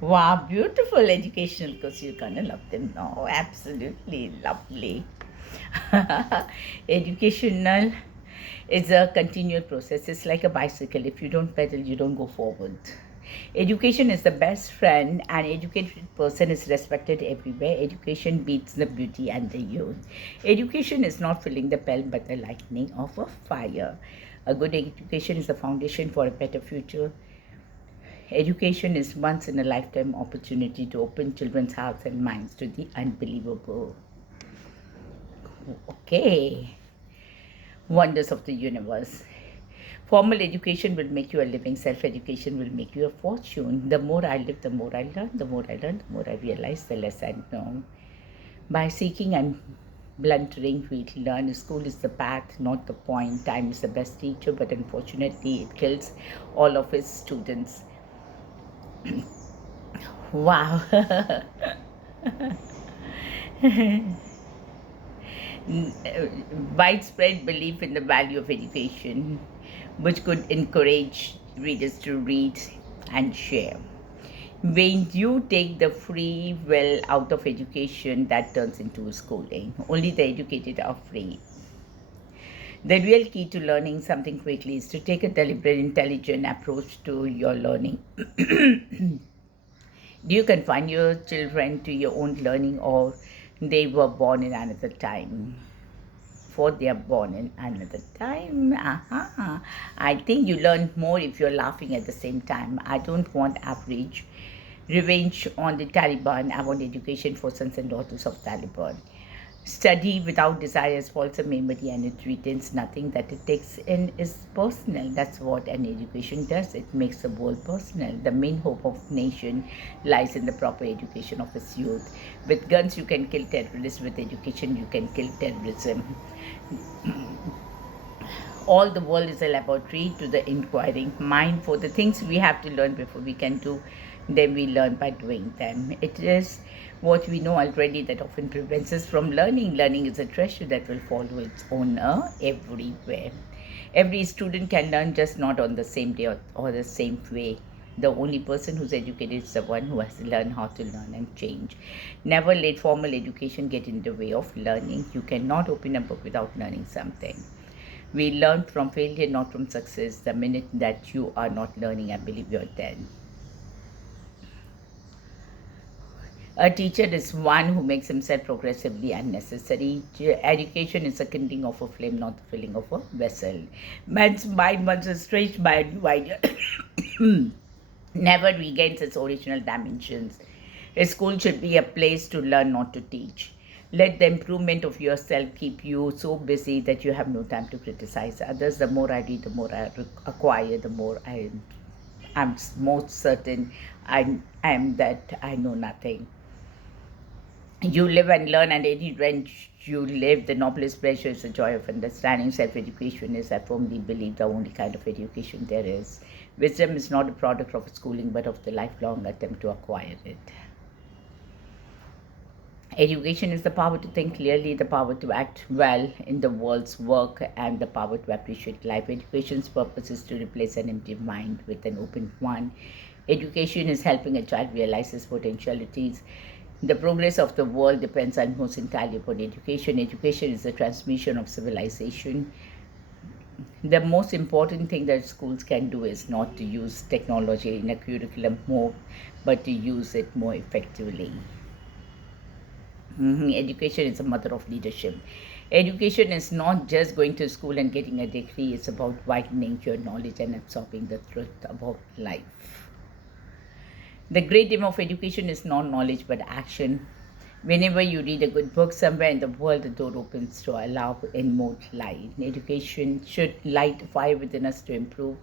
Wow, beautiful educational course. You're gonna love them now. Absolutely lovely. Educational is a continual process. It's like a bicycle. If you don't pedal, you don't go forward. Education is the best friend. An educated person is respected everywhere. Education beats the beauty and the youth. Education is not filling the bell but the lightning of a fire. A good education is the foundation for a better future. Education is once in a lifetime opportunity to open children's hearts and minds to the unbelievable. Okay, wonders of the universe. Formal education will make you a living, self education will make you a fortune. The more I live, the more I learn, the more I learn, the more I realize, the less I know. By seeking and blunting, we learn. School is the path, not the point. Time is the best teacher, but unfortunately, it kills all of its students. Wow. Widespread belief in the value of education, which could encourage readers to read and share. When you take the free will out of education, that turns into schooling. Only the educated are free. The real key to learning something quickly is to take a deliberate, intelligent approach to your learning. Do you confine your children to your own learning, or they were born in another time? For they are born in another time. Aha. I think you learn more if you're laughing at the same time. I don't want average revenge on the Taliban. I want education for sons and daughters of Taliban. Study without desire is false memory and it retains nothing that it takes in is personal. That's what an education does. It makes the world personal. The main hope of nation lies in the proper education of its youth. With guns you can kill terrorists, with education you can kill terrorism. All the world is a laboratory to the inquiring mind. For the things we have to learn before we can do them, we learn by doing them. It is what we know already that often prevents us from learning. Learning is a treasure that will follow its owner everywhere. Every student can learn, just not on the same day or the same way. The only person who's educated is the one who has learned how to learn and change. Never let formal education get in the way of learning. You cannot open a book without learning something. We learn from failure, not from success. The minute that you are not learning, I believe you're dead. A teacher is one who makes himself progressively unnecessary. Education is the kindling of a flame, not the filling of a vessel. Man's mind, once stretched by a new idea, never regains its original dimensions. A school should be a place to learn, not to teach. Let the improvement of yourself keep you so busy that you have no time to criticize others. The more I read, the more I acquire, the more I'm most certain I am that I know nothing. You live and learn, and any when you live, the noblest pleasure is the joy of understanding. Self education is, I firmly believe, the only kind of education there is. Wisdom is not a product of schooling, but of the lifelong attempt to acquire it. Education is the power to think clearly, the power to act well in the world's work, and the power to appreciate life. Education's purpose is to replace an empty mind with an open one. Education is helping a child realize his potentialities. The progress of the world depends almost entirely upon education. Education is the transmission of civilization. The most important thing that schools can do is not to use technology in a curriculum more, but to use it more effectively. Education is a mother of leadership. Education is not just going to school and getting a degree, it's about widening your knowledge and absorbing the truth about life. The great aim of education is not knowledge but action. Whenever you read a good book, somewhere in the world the door opens to allow in more light. Education should light a fire within us to improve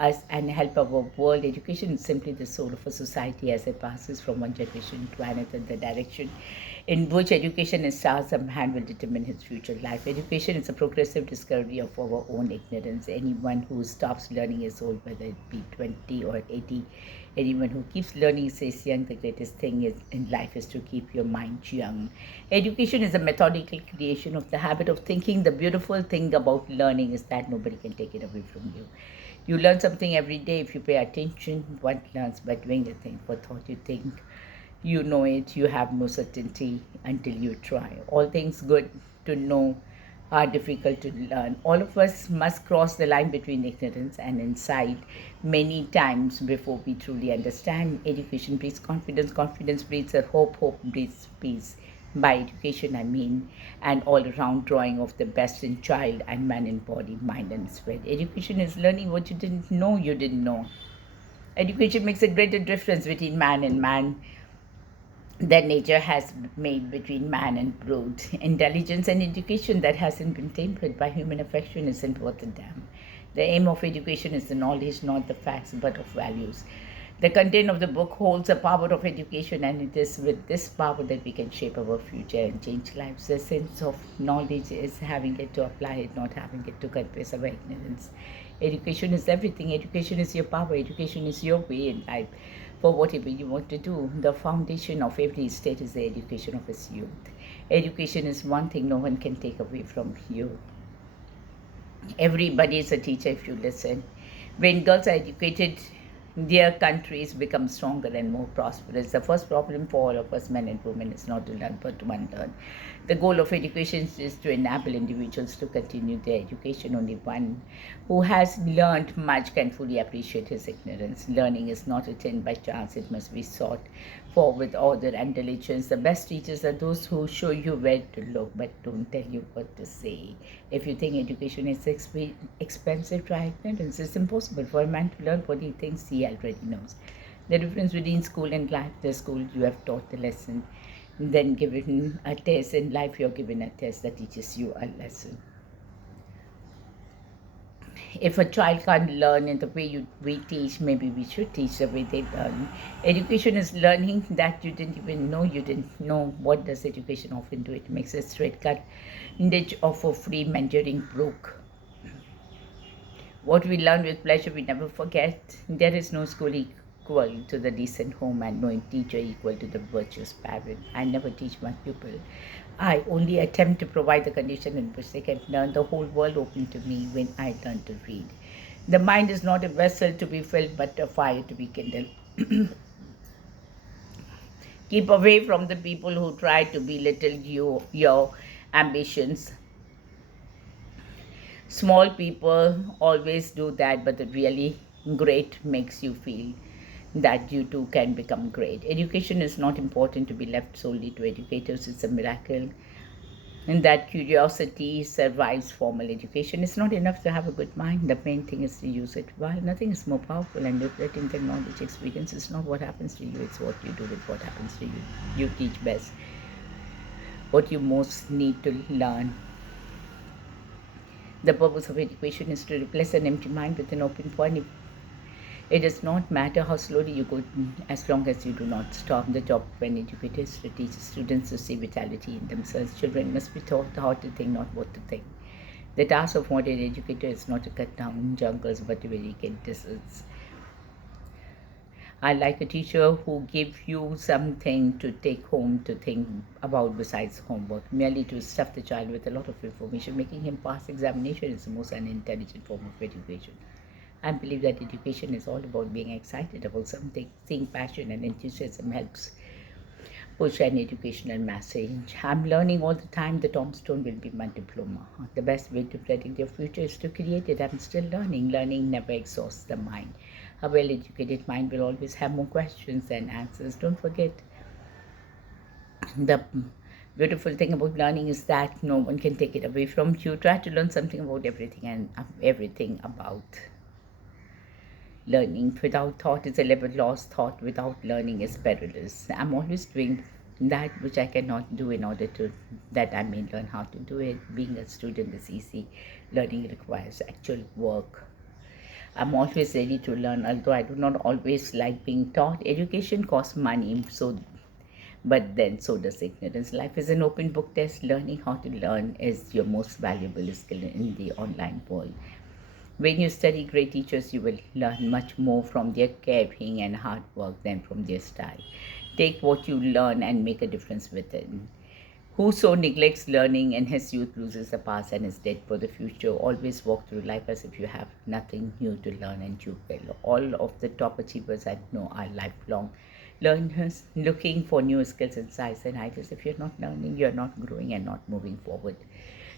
us and help our world. Education is simply the soul of a society as it passes from one generation to another. The direction in which education starts, a man will determine his future life. Education is a progressive discovery of our own ignorance. Anyone who stops learning is old, whether it be 20 or 80. Anyone who keeps learning stays young. The greatest thing in life is to keep your mind young. Education is a methodical creation of the habit of thinking. The beautiful thing about learning is that nobody can take it away from you. You learn something every day if you pay attention. One learns by doing a thing. For thought you think you know it, you have no certainty until you try. All things good to know are difficult to learn. All of us must cross the line between ignorance and insight many times before we truly understand. Education breeds confidence, confidence breeds a hope, hope breeds peace. By education, I mean an all around drawing of the best in child and man in body, mind, and spirit. Education is learning what you didn't know you didn't know. Education makes a greater difference between man and man that nature has made between man and brute. Intelligence and education that hasn't been tempered by human affection isn't worth a damn. The aim of education is the knowledge, not the facts, but of values. The content of the book holds the power of education, and it is with this power that we can shape our future and change lives. The sense of knowledge is having it to apply it, not having it to confess our ignorance. Education is everything. Education is your power. Education is your way in life for whatever you want to do. The foundation of every state is the education of its youth. Education is one thing no one can take away from you. Everybody is a teacher if you listen. When girls are educated, their countries become stronger and more prosperous. The first problem for all of us, men and women, is not to learn but to unlearn. The goal of education is to enable individuals to continue their education. Only one who has learned much can fully appreciate his ignorance. Learning is not attained by chance, it must be sought for with order and diligence. The best teachers are those who show you where to look but don't tell you what to say. If you think education is expensive, try ignorance. It's impossible for a man to learn what he thinks he already knows. The difference between school and life: the school you have taught the lesson, then given a test. In life you're given a test that teaches you a lesson. If a child can't learn in the way we teach, maybe we should teach the way they learn. Education is learning that you didn't even know you didn't know. What does education often do? It makes a straight cut ditch of a free meandering brook. What we learn with pleasure we never forget. There is no school equal to the decent home, and no teacher equal to the virtuous parent. I never teach my pupil. I only attempt to provide the condition in which they can learn. The whole world opened to me when I learned to read. The mind is not a vessel to be filled, but a fire to be kindled. Keep away from the people who try to belittle your ambitions. Small people always do that, but the really great makes you feel that you too can become great. Education is not important to be left solely to educators. It's a miracle and that curiosity survives formal education. It's not enough to have a good mind. The main thing is to use it well. Nothing is more powerful, and liberating than knowledge. Experience is not what happens to you, it's what you do with what happens to you. You teach best what you most need to learn. The purpose of education is to replace an empty mind with an open one. It does not matter how slowly you go, as long as you do not stop. The job of an educator is to teach students to see vitality in themselves. Children must be taught how to think, not what to think. The task of modern educator is not to cut down jungles, but to eradicate deserts. I like a teacher who gives you something to take home to think about besides homework. Merely to stuff the child with a lot of information, making him pass examination, is the most unintelligent form of education. I believe that education is all about being excited about something. Seeing passion and enthusiasm helps push an educational message. I'm learning all the time. The tombstone will be my diploma. The best way to predict your future is to create it. I'm still learning. Learning never exhausts the mind. A well-educated mind will always have more questions than answers. Don't forget, the beautiful thing about learning is that no one can take it away from you. Try to learn something about everything, and everything about learning. Without thought is a level lost. Thought without learning is perilous. I'm always doing that which I cannot do in order to that I may learn how to do it. Being a student is easy. Learning requires actual work. I'm always ready to learn, although I do not always like being taught. Education costs money, but then so does ignorance. Life is an open book test. Learning how to learn is your most valuable skill in the online world. When you study great teachers, you will learn much more from their caring and hard work than from their style. Take what you learn and make a difference with it. Whoso neglects learning in his youth loses the past and is dead for the future. Always walk through life as if you have nothing new to learn and you will. All of the top achievers I know are lifelong learners looking for new skills, insights, and ideas. If you're not learning, you're not growing and not moving forward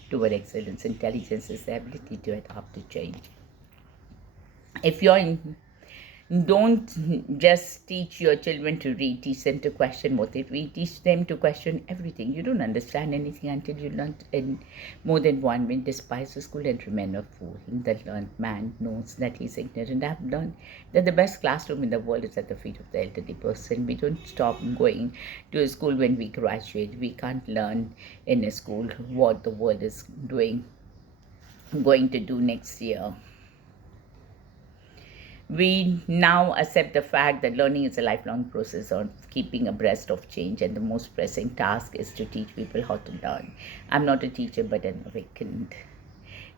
toward excellence. Intelligence is the ability to adapt to change. If you're in Don't just teach your children to read, teach them to question what they read, teach them to question everything. You don't understand anything until you learn in more than one way. Despise the school and remain a fool. The learned man knows that he's ignorant. I've learned that the best classroom in the world is at the feet of the elderly person. We don't stop going to a school when we graduate. We can't learn in a school what the world is going to do next year. We now accept the fact that learning is a lifelong process of keeping abreast of change, and the most pressing task is to teach people how to learn. I'm not a teacher, but an awakened.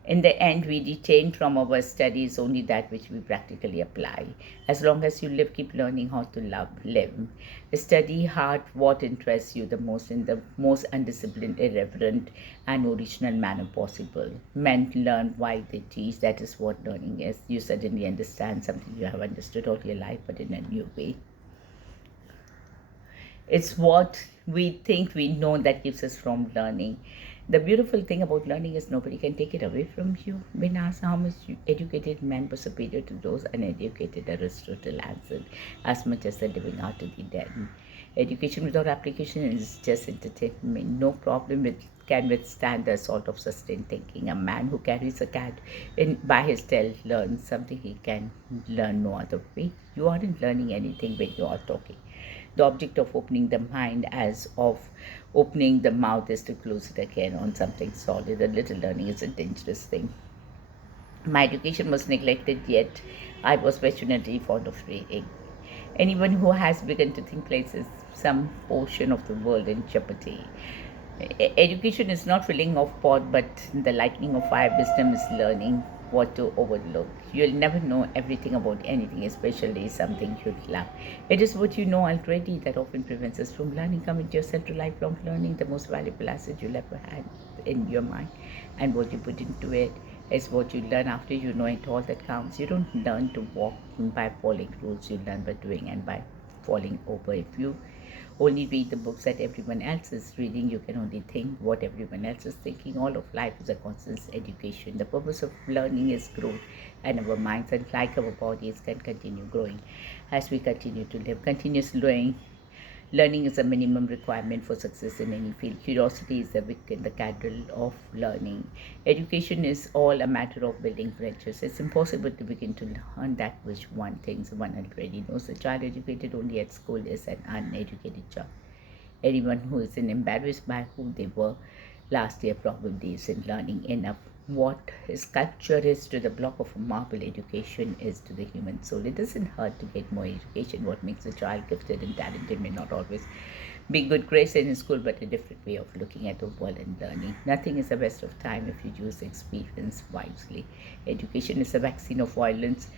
In the end, we retain from our studies only that which we practically apply. As long as you live, keep learning how to live. Study hard what interests you the most in the most undisciplined, irreverent, and original manner possible. Men learn why they teach. That is what learning is. You suddenly understand something you have understood all your life, but in a new way. It's what we think we know that keeps us from learning. The beautiful thing about learning is nobody can take it away from you. When asked how much educated men were superior to those uneducated, Aristotle answered, as much as the living are to the dead. Education without application is just entertainment. No problem can withstand the assault of sustained thinking. A man who carries a cat by his tail learns something he can learn no other way. You aren't learning anything when you are talking. The object of opening the mind as of opening the mouth is to close it again on something solid. A little learning is a dangerous thing. My education was neglected, yet I was passionately fond of reading. Anyone who has begun to think places some portion of the world in jeopardy. Education is not filling of pot, but the lightning of fire. Wisdom is learning what to overlook. You'll never know everything about anything, especially something you'd love. It is what you know already that often prevents us from learning. Commit yourself to lifelong learning, the most valuable asset you'll ever have in your mind. And what you put into it is what you learn after you know it all that counts. You don't learn to walk by following rules, you learn by doing and by falling over. If you only read the books that everyone else is reading, you can only think what everyone else is thinking. All of life is a constant education. The purpose of learning is growth, and our minds, and like our bodies, can continue growing as we continue to live. Continuous learning is a minimum requirement for success in any field. Curiosity is the wick in the candle of learning. Education is all a matter of building bridges. It's impossible to begin to learn that which one thinks one already knows. A child educated only at school is an uneducated child. Anyone who is embarrassed by who they were last year probably isn't learning enough. What sculpture is to the block of marble, education is to the human soul. It doesn't hurt to get more education. What makes a child gifted and talented may not always be good grades in school, but a different way of looking at the world and learning. Nothing is a waste of time if you use experience wisely. Education is a vaccine of violence.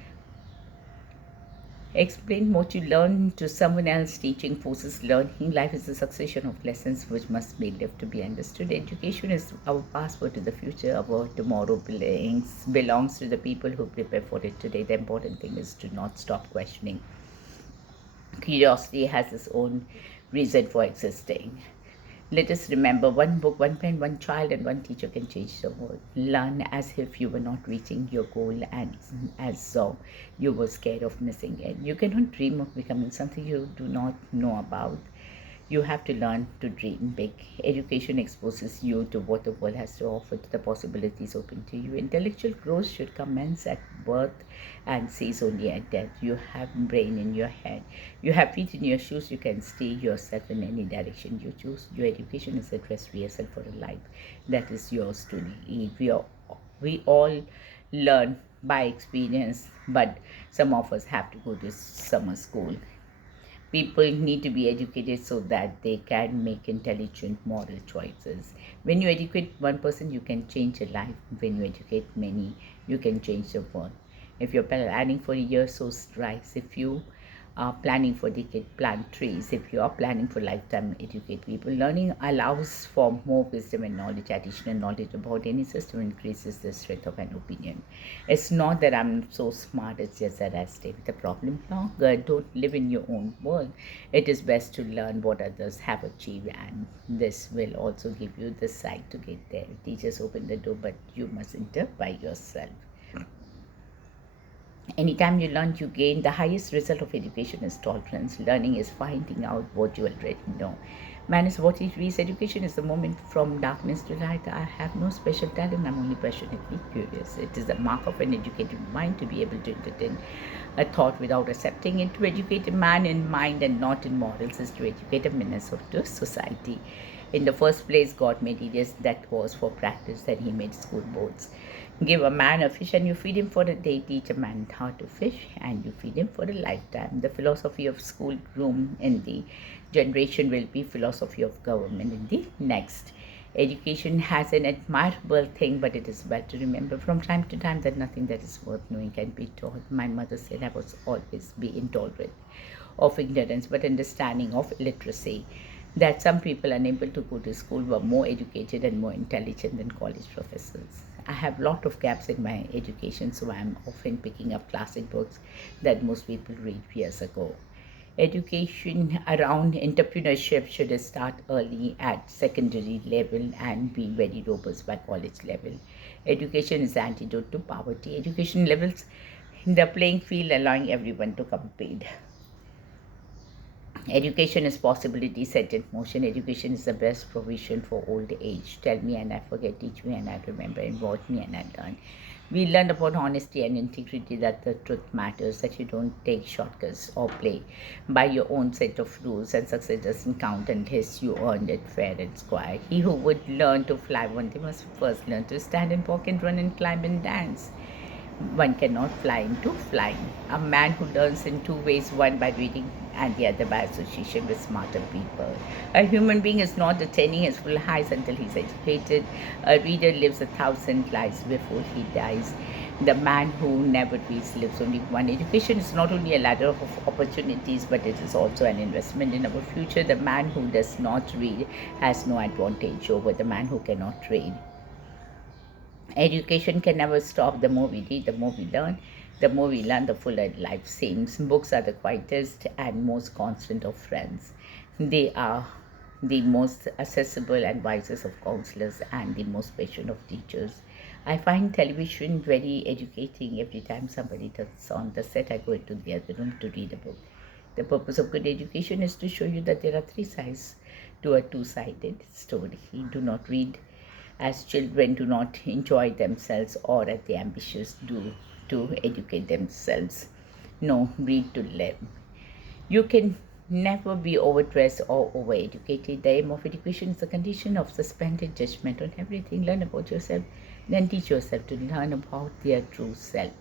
Explain what you learn to someone else. Teaching forces learning. Life is a succession of lessons which must be lived to be understood. Education is our passport to the future. Our tomorrow belongs to the people who prepare for it today. The important thing is to not stop questioning. Curiosity has its own reason for existing. Let us remember, one book, one pen, one child, and one teacher can change the world. Learn as if you were not reaching your goal and as though you were scared of missing it. You cannot dream of becoming something you do not know about. You have to learn to dream big. Education exposes you to what the world has to offer, to the possibilities open to you. Intellectual growth should commence at birth and cease only at death. You have brain in your head. You have feet in your shoes. You can steer yourself in any direction you choose. Your education is a dress rehearsal for a life that is yours to lead. We all learn by experience, but some of us have to go to summer school. People need to be educated so that they can make intelligent moral choices. When you educate one person, you can change a life. When you educate many, you can change the world. If you're planning for a year, so strive. If you planning for decade, plant trees. If you are planning for lifetime, educate people. Learning allows for more wisdom and knowledge. Additional knowledge about any system increases the strength of an opinion. It's not that I'm so smart, it's just that I stay with the problem longer. Don't live in your own world. It is best to learn what others have achieved, and this will also give you the sight to get there. Teachers open the door, but you must enter by yourself. Anytime you learn, you gain. The highest result of education is tolerance. Learning is finding out what you already know. Man is what he reads. Education is the moment from darkness to light. I have no special talent. I'm only passionately curious. It is the mark of an educated mind to be able to entertain a thought without accepting it. To educate a man in mind and not in morals is to educate a menace of the society. In the first place, God made idiots. That was for practice. Then He made school boards. Give a man a fish and you feed him for a day. Teach a man how to fish and you feed him for a lifetime. The philosophy of schoolroom in the generation will be philosophy of government in the next. Education has an admirable thing, but it is well to remember from time to time that nothing that is worth knowing can be taught. My mother said I was always be intolerant of ignorance, but understanding of literacy. That some people unable to go to school were more educated and more intelligent than college professors. I have a lot of gaps in my education, so I am often picking up classic books that most people read years ago. Education around entrepreneurship should start early at secondary level and be very robust by college level. Education is the antidote to poverty. Education levels the playing field, allowing everyone to compete. Education is possibility set in motion. Education is the best provision for old age. Tell me and I forget, teach me and I remember, and watch me and I learn. We learn about honesty and integrity, that the truth matters, that you don't take shortcuts or play by your own set of rules, and success doesn't count unless you earned it fair and square. He who would learn to fly one day must first learn to stand and walk and run and climb and dance. One cannot fly into flying. A man who learns in two ways, one by reading and the other by association with smarter people. A human being is not attaining his full heights until he is educated. A reader lives 1,000 lives before he dies. The man who never reads lives only one. Education is not only a ladder of opportunities, but it is also an investment in our future. The man who does not read has no advantage over the man who cannot read. Education can never stop. The more we read, the more we learn. The more we learn, the fuller life seems. Books are the quietest and most constant of friends. They are the most accessible and wisest of counselors and the most patient of teachers. I find television very educating. Every time somebody turns on the set, I go into the other room to read a book. The purpose of good education is to show you that there are three sides to a two-sided story. Do not read as children do not enjoy themselves, or as the ambitious do to educate themselves. No, read to live. You can never be overdressed or overeducated. The aim of education is the condition of suspended judgment on everything. Learn about yourself, then teach yourself to learn about their true self.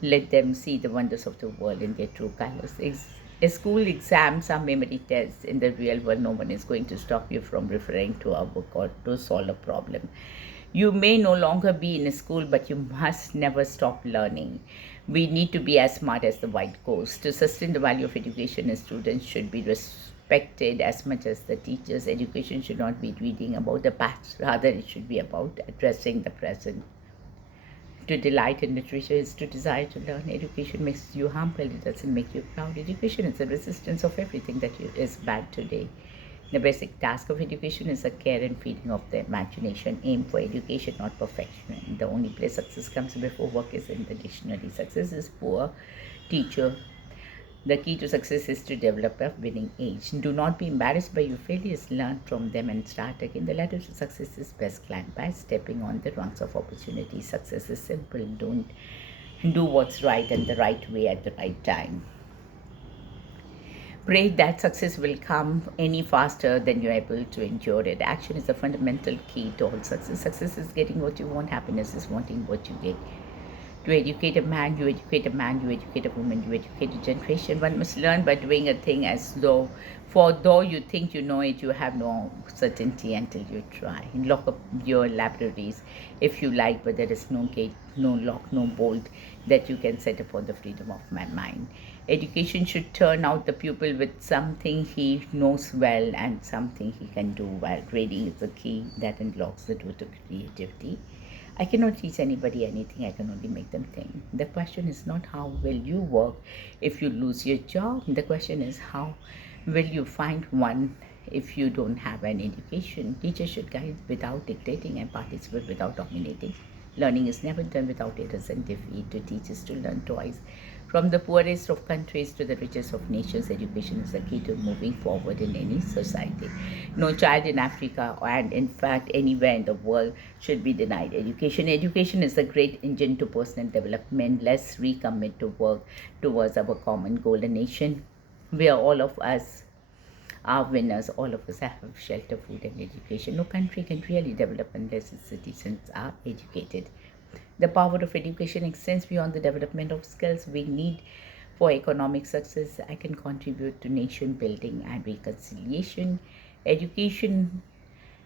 Let them see the wonders of the world in their true colors. School exams are memory tests. In the real world, no one is going to stop you from referring to a book or to solve a problem. You may no longer be in a school, but you must never stop learning. We need to be as smart as the white ghost. To sustain the value of education, students should be respected as much as the teachers. Education should not be reading about the past, rather, it should be about addressing the present. To delight in literature is to desire to learn. Education makes you humble, it doesn't make you proud. Education is the resistance of everything that is bad today. The basic task of education is the care and feeding of the imagination. Aim for education, not perfection. The only place success comes before work is in the dictionary. Success is poor teacher. The key to success is to develop a winning age. Do not be embarrassed by your failures. Learn from them and start again. The ladder to success is best climbed by stepping on the rungs of opportunity. Success is simple. Don't do what's right and the right way at the right time. Pray that success will come any faster than you're able to endure it. Action is the fundamental key to all success. Success is getting what you want. Happiness is wanting what you get. To educate a man, you educate a man, you educate a woman, you educate a generation. One must learn by doing a thing as though, for though you think you know it, you have no certainty until you try. Lock up your libraries if you like, but there is no gate, no lock, no bolt that you can set upon the freedom of my mind. Education should turn out the pupil with something he knows well and something he can do well. Reading is the key that unlocks the door to creativity. I cannot teach anybody anything, I can only make them think. The question is not how will you work if you lose your job. The question is how will you find one if you don't have an education. Teachers should guide without dictating and participate without dominating. Learning is never done without errors and defeat. To teach is to learn twice. From the poorest of countries to the richest of nations, education is the key to moving forward in any society. No child in Africa and in fact anywhere in the world should be denied education. Education is a great engine to personal development. Let's recommit to work towards our common goal, a nation where all of us are winners. All of us have shelter, food, and education. No country can really develop unless its citizens are educated. The power of education extends beyond the development of skills we need for economic success. I can contribute to nation building and reconciliation. Education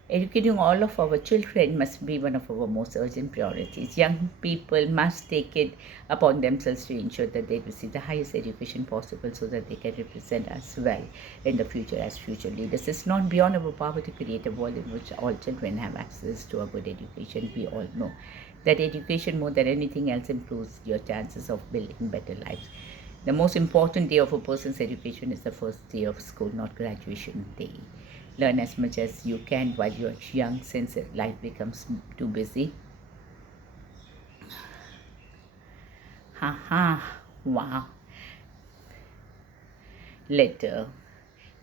Educating all of our children must be one of our most urgent priorities. Young people must take it upon themselves to ensure that they receive the highest education possible so that they can represent us well in the future as future leaders. It's not beyond our power to create a world in which all children have access to a good education. We all know that education, more than anything else, improves your chances of building better lives. The most important day of a person's education is the first day of school, not graduation day. Learn as much as you can while you're young, since life becomes too busy. Haha, wow. Letter.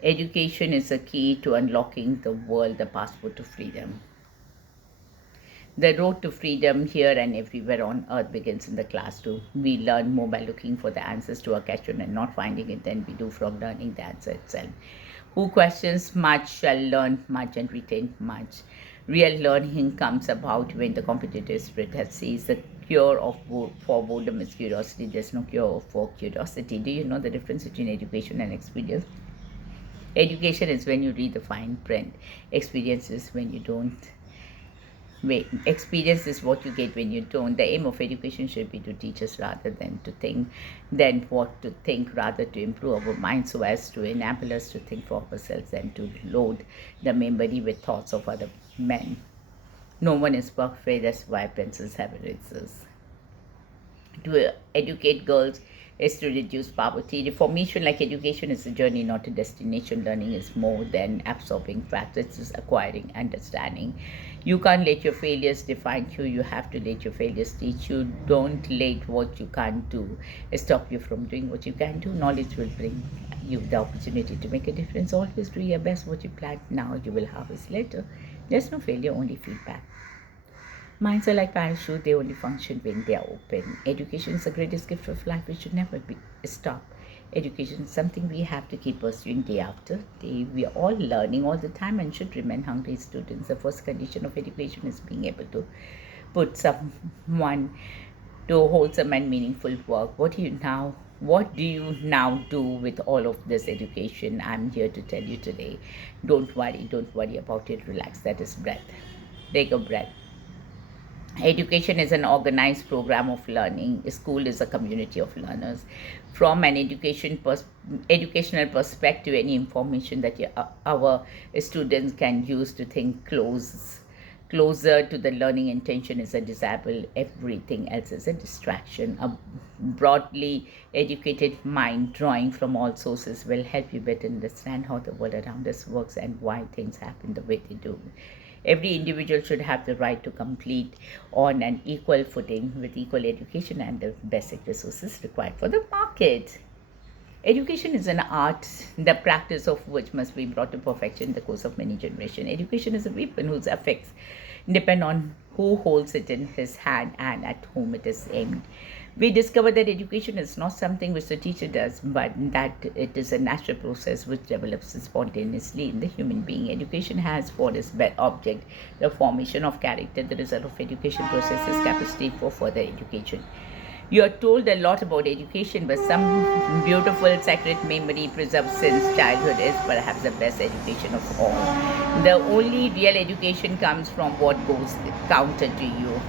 Education is a key to unlocking the world, the passport to freedom. The road to freedom here and everywhere on earth begins in the classroom. We learn more by looking for the answers to a question and not finding it than we do from learning the answer itself. Who questions much shall learn much and retain much. Real learning comes about when the competitive spirit has seized. The cure for boredom is curiosity. There's no cure for curiosity. Do you know the difference between education and experience? Education is when you read the fine print. Experience is when you don't. Experience is what you get when you don't. The aim of education should be to teach us rather than to think, than what to think, rather to improve our minds so as to enable us to think for ourselves and to load the memory with thoughts of other men. No one is perfect, that's why pencils have erasers. To educate girls is to reduce poverty. Reformation, like education, is a journey, not a destination. Learning is more than absorbing facts, it's acquiring understanding. You can't let your failures define you. You have to let your failures teach you. Don't let what you can't do stop you from doing what you can do. Knowledge will bring you the opportunity to make a difference. Always do your best. What you plant now, you will harvest later. There's no failure, only feedback. Minds are like parachute, they only function when they are open. Education is the greatest gift of life. It should never be stopped. Education is something we have to keep pursuing day after day. We are all learning all the time and should remain hungry students. The first condition of education is being able to put someone to wholesome and meaningful work. What do you now do with all of this education? I'm here to tell you today. Don't worry about it. Relax. That is breath. Take a breath. Education is an organized program of learning. School is a community of learners. From an educational perspective, any information that our students can use to think closer to the learning intention is a disciple. Everything else is a distraction. A broadly educated mind, drawing from all sources, will help you better understand how the world around us works and why things happen the way they do. Every individual should have the right to compete on an equal footing with equal education and the basic resources required for the market. Education is an art, the practice of which must be brought to perfection in the course of many generations. Education is a weapon whose effects depend on who holds it in his hand and at whom it is aimed. We discover that education is not something which the teacher does, but that it is a natural process which develops spontaneously in the human being. Education has for its object the formation of character. The result of education process is capacity for further education. You are told a lot about education, but some beautiful sacred memory preserved since childhood is perhaps the best education of all. The only real education comes from what goes counter to you.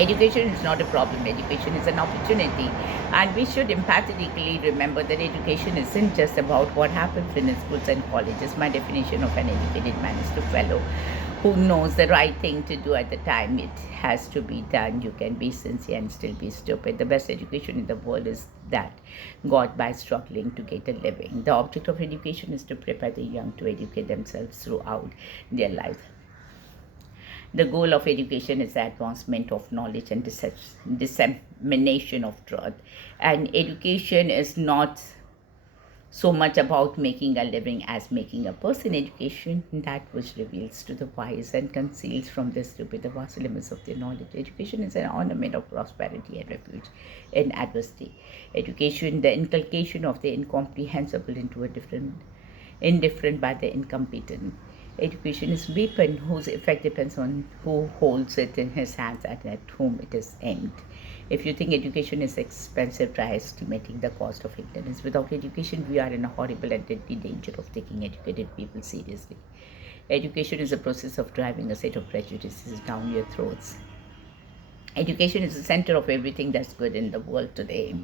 Education is not a problem, education is an opportunity. And we should emphatically remember that education isn't just about what happens in schools and colleges. My definition of an educated man is a fellow who knows the right thing to do at the time it has to be done. You can be sincere and still be stupid. The best education in the world is that got by struggling to get a living. The object of education is to prepare the young to educate themselves throughout their life. The goal of education is the advancement of knowledge and dissemination of truth. And education is not so much about making a living as making a person. Education that which reveals to the wise and conceals from the stupid the vast limits of their knowledge. Education is an ornament of prosperity and refuge in adversity. Education, the inculcation of the incomprehensible into a indifferent by the incompetent. Education is a weapon whose effect depends on who holds it in his hands and at whom it is aimed. If you think education is expensive, try estimating the cost of ignorance. Without education, we are in a horrible and deadly danger of taking educated people seriously. Education is a process of driving a set of prejudices down your throats. Education is the center of everything that's good in the world today.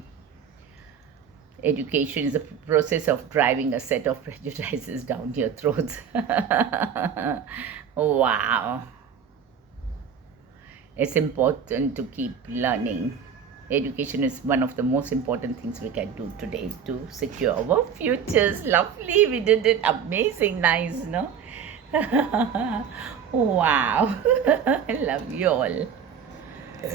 Education is a process of driving a set of prejudices down your throats. Wow. It's important to keep learning. Education is one of the most important things we can do today to secure our futures. Lovely, we did it. Amazing, nice, no? Wow. I love you all.